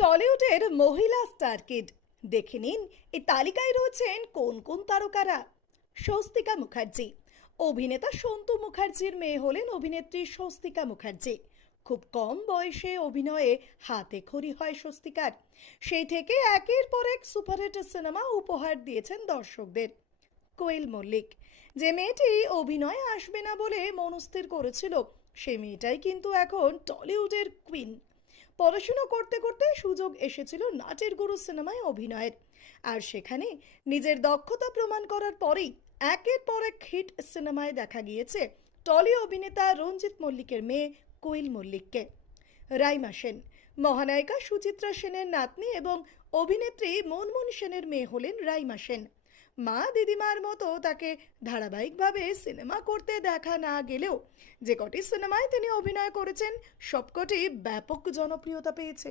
টলিউডের মহিলা star kid দেখে নিন এই তালিকায় রয়েছেন কোন কোন তারকারা। স্বস্তিকা মুখার্জি। অভিনেতা সন্তু মুখার্জির মেয়ে হলেন অভিনেত্রী স্বস্তিকা মুখার্জি। খুব কম বয়সে অভিনয়ে হাতে খড়ি হয় স্বস্তিকার। সেই থেকে একের পর এক সুপারহিট সিনেমা উপহার দিয়েছেন দর্শকদের। কোয়েল মল্লিক। যে মেয়েটি অভিনয়ে আসবে না বলে মনস্থির করেছিল, সেই মেয়েটাই কিন্তু এখন টলিউডের কুইন। পড়াশোনা করতে করতে সুযোগ এসেছিল নাটের গুরু সিনেমায় অভিনয়ের, আর সেখানে নিজের দক্ষতা প্রমাণ করার পরেই একের পর এক হিট সিনেমায় দেখা গিয়েছে টলি অভিনেতা রঞ্জিত মল্লিকের মেয়ে কোয়েল মল্লিককে। রাইমা সেন। মহানায়িকা সুচিত্রা সেনের নাতনি এবং অভিনেত্রী মনমোহন সেনের মেয়ে হলেন রাইমা সেন। মা দিদিমার মতো তাকে ধারাবাহিকভাবে সিনেমা করতে দেখা না গেলেও যে কটি সিনেমায় তিনি অভিনয় করেছেন সবকটি ব্যাপক জনপ্রিয়তা পেয়েছে।